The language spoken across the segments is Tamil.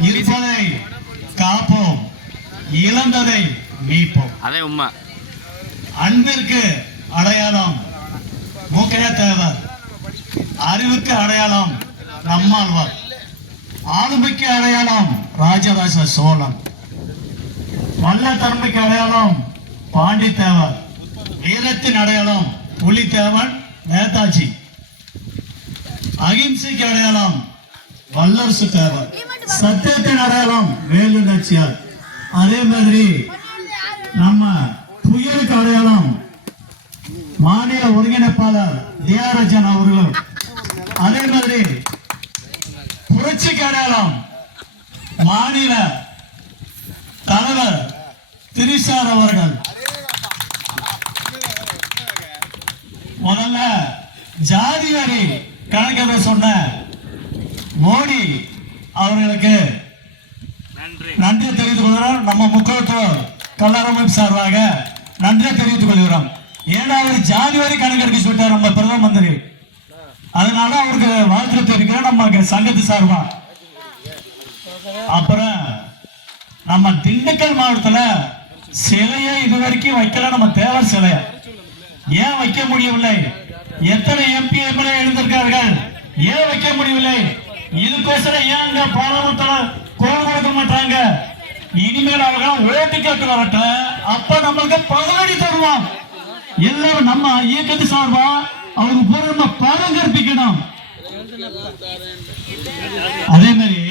இருப்பதை காப்போம் இழந்ததை மீட்போம். அதே உண்மை. அன்பிற்கு அடையாளம் மூக்கைய தேவர். அறிவுக்கு அடையாளம் நம்மாழ்வார். ஆளுமைக்கு அடையாளம் ராஜராஜ சோழன். வல்லத்தன்மைக்கு அடையாளம் பாண்டித்தேவர் வீரத்தின் அடையாளம் புலித்தேவன் நேதாஜி. அகிம்சைக்கு அடையாளம் வல்லரசு தேவர் சத்தியத்தின் அடையாளம் வேலு நாச்சியார். அதே மாதிரி நம்ம புயலுக்கு அடையாளம் மாநில ஒருங்கிணைப்பாளர் தியாகராஜன் அவர்களும். அதே மாதிரி புரட்சிக்கு அடையாளம் மாநில தலைவர் திரிசார் அவர்கள். முதல்ல ஜாதி வரி கணக்கதை சொன்ன மோடி அவர்களுக்கு நன்றி. நன்றி தெரிவித்துக் கொள்கிறோம். நம்ம முக்கியத்துவம் கல்லறமைப்பு சார்பாக நன்றி தெரிவித்துக் கொள்கிறோம். ஏன்னா அவர் ஜாதி வரி கணக்கெடுக்க சொல்லிட்டார் நம்ம பிரதம மந்திரி. அதனால அவருக்கு வாழ்த்து தெரிவிக்கிறோம். நம்ம சங்கத்து சார்பா. அப்புறம் நம்ம திண்டுக்கல் மாவட்டத்துல சிலையை இது வரைக்கும் வைக்கல. நம்ம தேவர் சிலைய. ஏன் வைக்க முடியவில்லை? எத்தனை எம்பி எம்எல்ஏ எழுந்திருக்கார்கள் ஏன் வைக்க முடியவில்லை? இதுக்கோசரம் ஏன் அங்க பாராளுமன்ற குரல் கொடுக்க மாட்டாங்க? இனிமேல் அவங்க ஓட்டு கேட்டு வரட்டும் அப்ப நம்மளுக்கு பதிலடி தருவோம் எல்லாரும் நம்ம இயக்கத்து சார்பா அவருக்கு பூரா நம்ம பணம் கற்பிக்கணும் அதே மாதிரி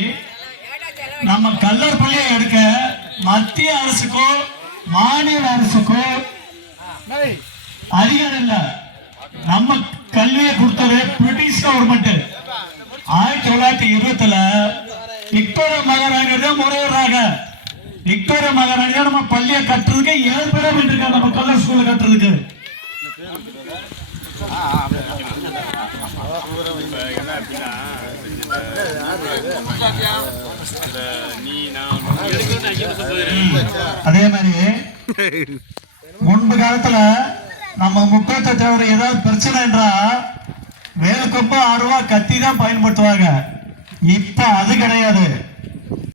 நம்ம கல்லர் பள்ளியை எடுக்க மத்திய அரசுக்கோ மாநில அரசுக்கோ அதிகாரம் இல்ல. நம்ம கல்வியை கொடுத்தது பிரிட்டிஷ் கவர்மெண்ட் ஆயிரத்தி தொள்ளாயிரத்தி இருபத்துல விக்டோரியா மகாராணி தான் முறையிடுறாங்க. விக்டோரியா நம்ம பள்ளியை கட்டுறதுக்கு ஏழு பேரும் இருக்காங்க நம்ம கல்லர் ஸ்கூல்ல கட்டுறதுக்கு. அதே மாதிரி முன்பு காலத்துல நம்ம முக்கியத்தை தவிர ஏதாவது பிரச்சனை என்றா வேலைக்கோப்பம் ஆறு ரூபா கத்தி தான் பயன்படுத்துவாங்க. இப்ப அது கிடையாது.